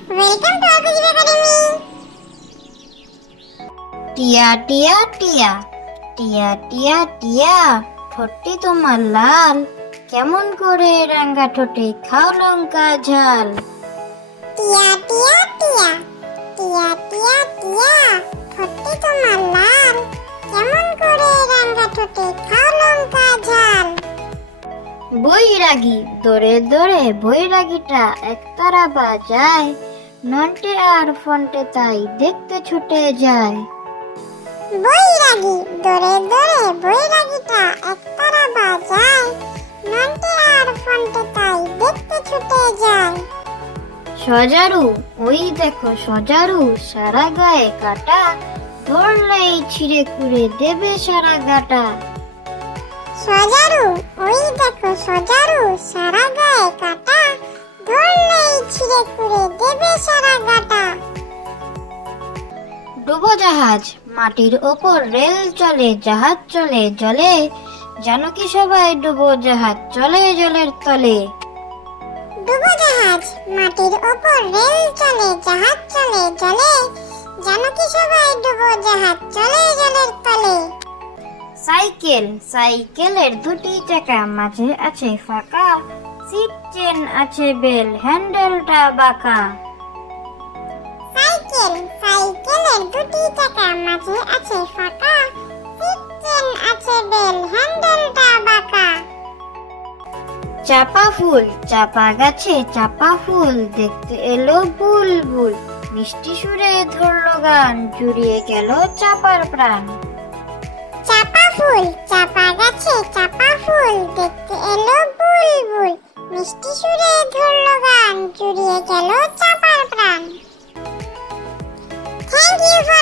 Welcome to Alkujiv Academy. টিয়া টিয়া টিয়া টিয়া টিয়া টিয়া ঠোঁটটি তোমার লাল, কেমন করে রাঙা ঠোঁটে খাও লঙ্কা ঝাল। টিয়া টিয়া টিয়া টিয়া টিয়া টিয়া ঠোঁটটি তোমার লাল, কেমন করে রাঙা ঠোঁটে খাও লঙ্কা ঝাল। বৈরাগী দৌড়ে দৌড়ে বৈরাগীটা একতারা বাজায়, নন্টে আর ফন্টে তাই দেখতে ছুটে যায়। বৈরাগী দৌড়ে দৌড়ে বৈরাগীটা একতারা বাজায়, নন্টে আর ফন্টে তাই দেখতে ছুটে যায়। সজারু ওই দেখো সজারু, সারা গায়ে কাটা, ধরলেই ছিঁড়ে কুড়ে দেবে সারা গাটা। সজারু ওই দেখো সজারু, সারা গায়ে কাটা, ধরলেই ছিঁড়ে কুড়ে দেবে সারা গাটা। ডুবোজাহাজ মাটির ওপর রেল চলে, জাহাজ চলে জলে, জানো কি সবাই ডুবোজাহাজ চলে জলের তলে। ডুবোজাহাজ মাটির ওপর রেল চলে, জাহাজ চলে জলে, জানো কি সবাই ডুবোজাহাজ চলে জলের তলে। সাইকেল সাইকেলের দুটি চাকা, মাঝে আছে ফাঁকা, সিট চেন আছে বেল, হ্যান্ডেলটা বাঁকা। সাইকেল সাইকেলের দুটি চাকা, মাঝে আছে ফাঁকা, সিট চেন আছে বেল, হ্যান্ডেলটা বাঁকা। চাপা ফুল চাপা গাছে চাপা ফুল, দেখতে এলো বুলবুল, মিষ্টি সুরে ধরলো গান, জুড়িয়ে গেল চাপার প্রাণ। চাপা ফুল চাপা গাছে চাপা ফুল, দেখতে এলো বুলবুল, মিষ্টি সুরে ধরলো গান, জুড়িয়ে গেল চাপার প্রাণ। Thank you for